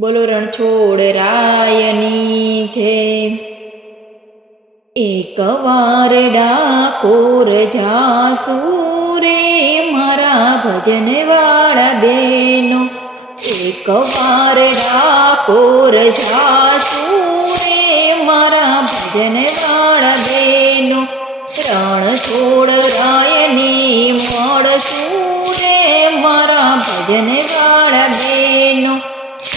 બોલો રણછોડ રાયની જય। એક વાર ડાકોર જાસુ રે મારા ભજન વાળા બેનો। એક વાર ડાકોર જાસુ રે મારા ભજન વાળા બેનો। રણછોડ રાયની મળશું રે મારા ભજન વાળા બેનો।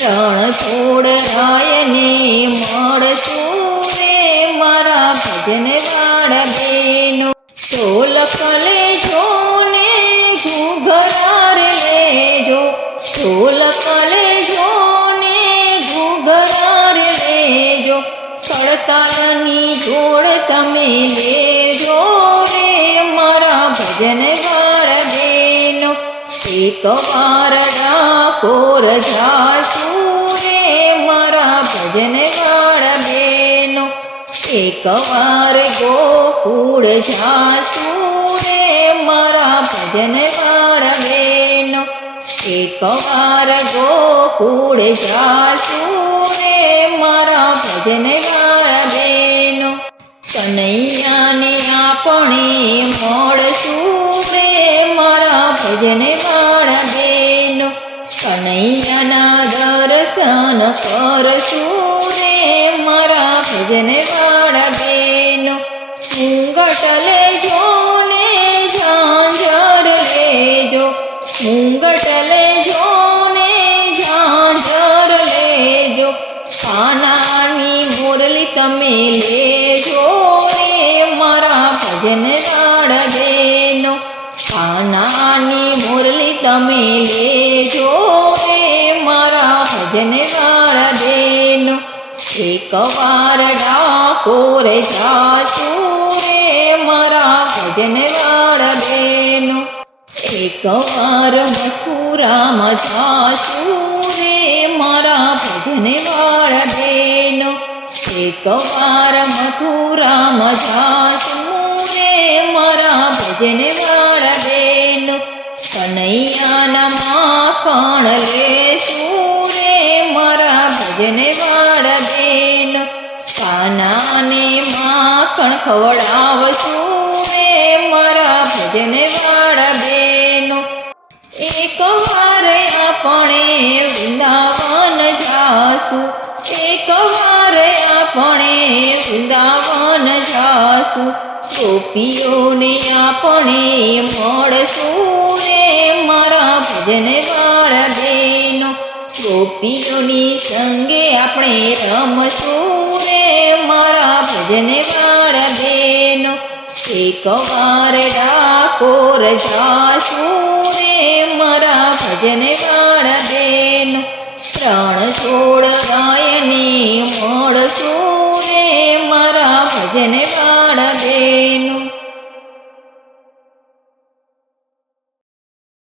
રણછોડ રાયને મળશું રે મારા ભજન વાળા બેનો। ઢોલક લેજો ને ઘૂઘરા લેજો, ઢોલક લેજો ને ઘૂઘરા લેજો। ખડતાલની જોડ તમે લેજો રે મારા ભજન વાળા બેનો। એક વાર ડાકોર જાસુ રે મારા ભજન વાળા બેનો। એક વાર ગોકુળ જાસુ રે મારા ભજન વાળા બેનો। એક વાર ગોકુળ જાસુ રે મારા ભજન વાળા બેનો। કનૈયાને આપણે મળશું રે મારા ભજન વાળા બેનો। કનૈયાના દર્શન કરશું રે મારા ભજન વાળા બેનો। મુંગટ લેજો ને ઝાંઝર લેજો, મુંગટ લેજો ને ઝાંઝર લેજો। કાનાની મુરલી તમે લેજો રે મારા ભજન વાળા બેનો। કાનાની મુરલી તમે લેજો રે મારા ભજન વાળા બેનો। એક વાર ડાકોર જાસુ રે મારા ભજન વાળા બેનો। એક વાર મથુરામાં જાસુ રે મારા ભજન વાળા બેનો। એક વાર મથુરામાં જાસુ રે મારા ભજન વાળા બેનો। કનૈયાના માખણ લેશું રે મારા ભજન વાળા બેનો। કાનાને માખણ ખવડાવશું રે મારા ભજન વાળા બેનો। એક વાર આપણે વૃંદાવન જાસુ, એક વાર આપણે વૃંદાવન જાસુ। ગોપીઓને આપણે મળશું રે મારા ભજન વાળા બેનો। ગોપીઓની સંગે આપણે રમશું રે મારા ભજન વાળા બેનો। એક વાર ડાકોર જાસુ રે મારા ભજન વાળા બેનો। રણછોડ રાયને મળશું રે મારા ભજન